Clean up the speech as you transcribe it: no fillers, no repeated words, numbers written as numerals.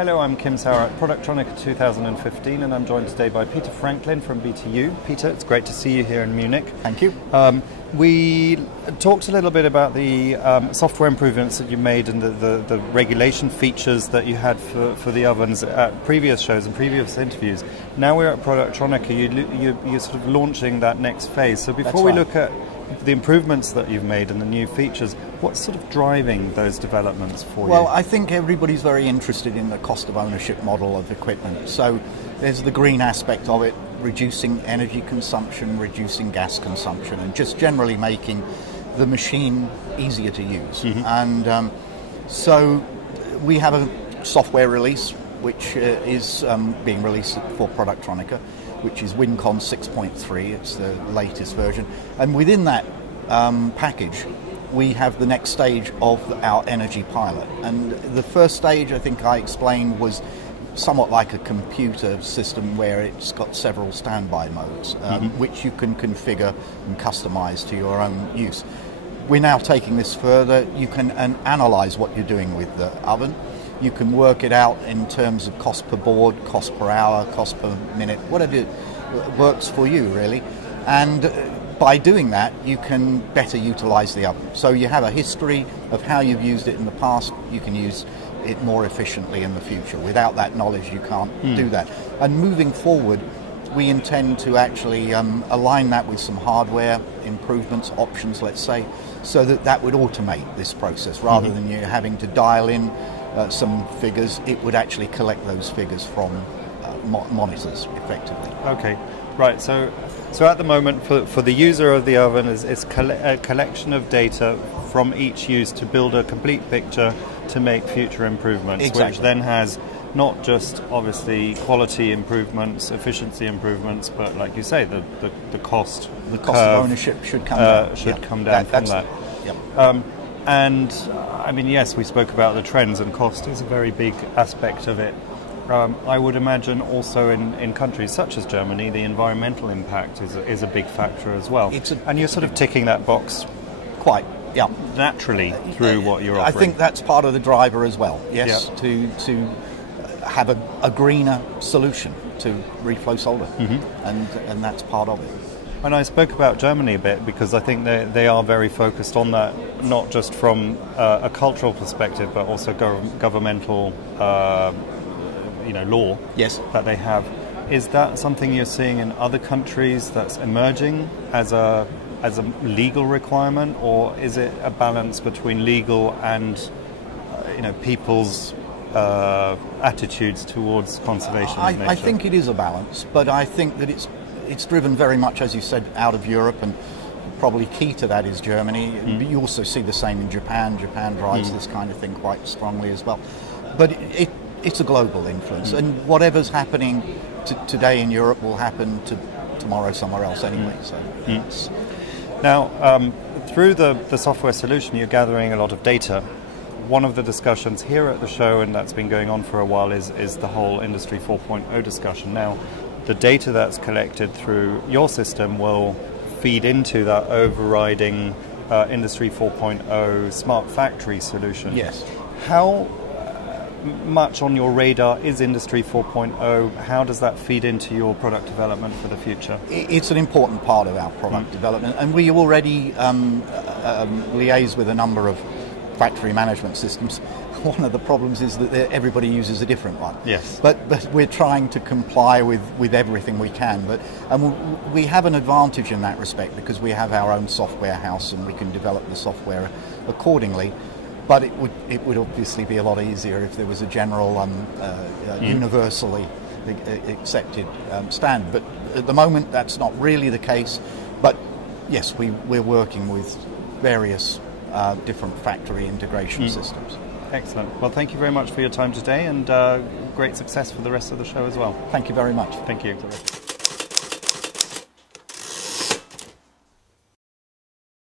Hello, I'm Kim Sauer at Productronica 2015, and I'm joined today by Peter Franklin from BTU. Peter, it's great to see you here in Munich. Thank you. We talked a little bit about the software improvements that you made and the regulation features that you had for the ovens at previous shows and previous interviews. Now we're at Productronica, you're sort of launching that next phase. So before we look at the improvements that you've made and the new features, what's sort of driving those developments for you? Well, I think everybody's very interested in the cost of ownership model of equipment. So there's the green aspect of it, reducing energy consumption, reducing gas consumption, and just generally making the machine easier to use. And so we have a software release which is being released for Productronica, which is WinCon 6.3. It's the latest version. And within that package, we have the next stage of our energy pilot. And the first stage, I think I explained, was somewhat like a computer system where it's got several standby modes, which you can configure and customize to your own use. We're now taking this further. You can analyze what you're doing with the oven. You can work it out in terms of cost per board, cost per hour, cost per minute, whatever works for you, really. And by doing that, you can better utilize the oven. So you have a history of how you've used it in the past. You can use it more efficiently in the future. Without that knowledge, you can't do that. And moving forward, we intend to actually align that with some hardware improvements, options, let's say, so that that would automate this process. Rather than you having to dial in some figures, it would actually collect those figures from monitors effectively. Okay, right. So at the moment, for the user of the oven, it's a collection of data from each use to build a complete picture to make future improvements, which then has not just obviously quality improvements, efficiency improvements, but like you say, the cost. The cost of ownership should come down. Come down from that. Yep. And I mean, yes, we spoke about the trends, and cost is a very big aspect of it. I would imagine also in countries such as Germany, the environmental impact is a big factor as well. And you're sort of ticking that box quite naturally through what you're offering. I think that's part of the driver as well, yes, to have a greener solution to reflow solder, and that's part of it. And I spoke about Germany a bit because I think they are very focused on that, not just from a cultural perspective, but also governmental law that they have. Is that something you're seeing in other countries that's emerging as a legal requirement, or is it a balance between legal and people's attitudes towards conservation of nature? I think it is a balance, but I think that it's driven very much, as you said, out of Europe, and probably key to that is Germany. You also see the same in Japan. Japan drives this kind of thing quite strongly as well. But it's a global influence, and whatever's happening today in Europe will happen tomorrow somewhere else anyway. So, Now, through the software solution, you're gathering a lot of data. One of the discussions here at the show, and that's been going on for a while, is the whole Industry 4.0 discussion. Now, the data that's collected through your system will feed into that overriding Industry 4.0 smart factory solution. Yes. How much on your radar is Industry 4.0? How does that feed into your product development for the future? It's an important part of our product development, and we already liaise with a number of factory management systems. One of the problems is that everybody uses a different one. Yes. But we're trying to comply with everything we can. And we have an advantage in that respect because we have our own software house and we can develop the software accordingly. But it would obviously be a lot easier if there was a general, universally accepted standard. But at the moment, that's not really the case. But yes, we're working with various different factory integration systems. Excellent. Well, thank you very much for your time today, and great success for the rest of the show as well. Thank you very much. Thank you.